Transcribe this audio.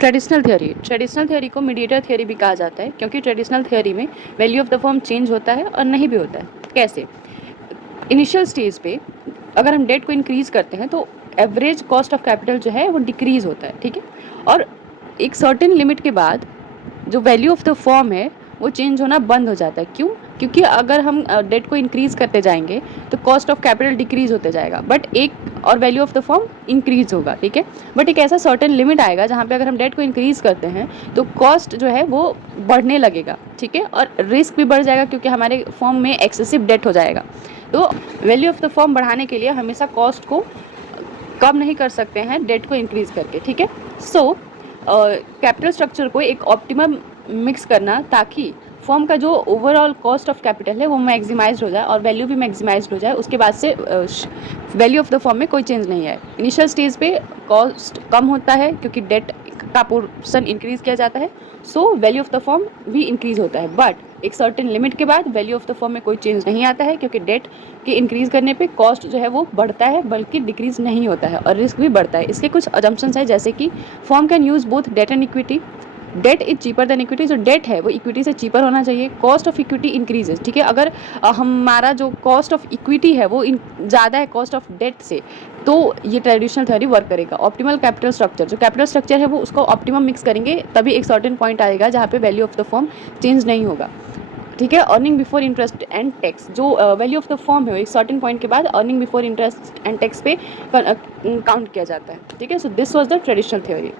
Traditional theory को mediator theory भी कहा जाता है, क्योंकि ट्रेडिशनल थ्योरी में value of the firm change होता है और नहीं भी होता है। कैसे? इनिशियल स्टेज पे अगर हम डेट को इंक्रीज करते हैं तो एवरेज कॉस्ट ऑफ कैपिटल जो है वो डिक्रीज होता है, ठीक है। और एक सर्टेन लिमिट के बाद जो वैल्यू ऑफ द फर्म है वो चेंज होना बंद हो जाता है। क्यों? क्योंकि अगर हम डेट को इंक्रीज करते जाएंगे तो कॉस्ट ऑफ कैपिटल डिक्रीज होते जाएगा, बट एक और value of the firm increase होगा, ठीक है। बट एक ऐसा सर्टेन लिमिट आएगा जहाँ पे अगर हम डेट को इंक्रीज करते हैं तो कॉस्ट जो है वो बढ़ने लगेगा, ठीक है, और रिस्क भी बढ़ जाएगा क्योंकि हमारे फर्म में एक्सेसिव डेट हो जाएगा। तो वैल्यू ऑफ द फर्म बढ़ाने के लिए हमेशा कॉस्ट को कम नहीं कर सकते हैं डेट को इंक्रीज करके, ठीक है। सो कैपिटल स्ट्रक्चर को एक ऑप्टिमम मिक्स करना ताकि फर्म का जो ओवरऑल कॉस्ट ऑफ कैपिटल है वो मैक्सिमाइज्ड हो जाए और वैल्यू भी मैक्सिमाइज्ड हो जाए। उसके बाद से वैल्यू ऑफ द फर्म में कोई चेंज नहीं है। इनिशियल स्टेज पे कॉस्ट कम होता है क्योंकि डेट का पोर्शन इंक्रीज किया जाता है, so value of the firm भी इंक्रीज होता है। बट एक सर्टेन लिमिट के बाद वैल्यू ऑफ द फर्म में कोई चेंज नहीं आता है क्योंकि डेट के इंक्रीज करने पे कॉस्ट जो है वो बढ़ता है बल्कि डिक्रीज नहीं होता है और रिस्क भी बढ़ता है। इसके कुछ अजम्पशंस है, जैसे कि firm can use both debt and equity. Debt is cheaper than equity. जो डेट है वो इक्विटी से चीपर होना चाहिए। कॉस्ट ऑफ इक्विटी इंक्रीजेज, ठीक है। अगर हमारा जो कॉस्ट ऑफ इक्विटी है वो ज़्यादा है कॉस्ट ऑफ डेट से, तो ये ट्रेडिशनल थ्योरी वर्क करेगा। ऑप्टिमल कैपिटल स्ट्रक्चर, जो कैपिटल स्ट्रक्चर है वो उसको ऑप्टिमम मिक्स करेंगे तभी एक सर्टेन पॉइंट आएगा जहाँ पे value of the firm change नहीं होगा, ठीक है। Earning before interest and tax, जो वैल्यू ऑफ द फर्म है एक सर्टेन पॉइंट के बाद earning before interest and tax पे काउंट किया जाता है, ठीक है। So this was the traditional theory.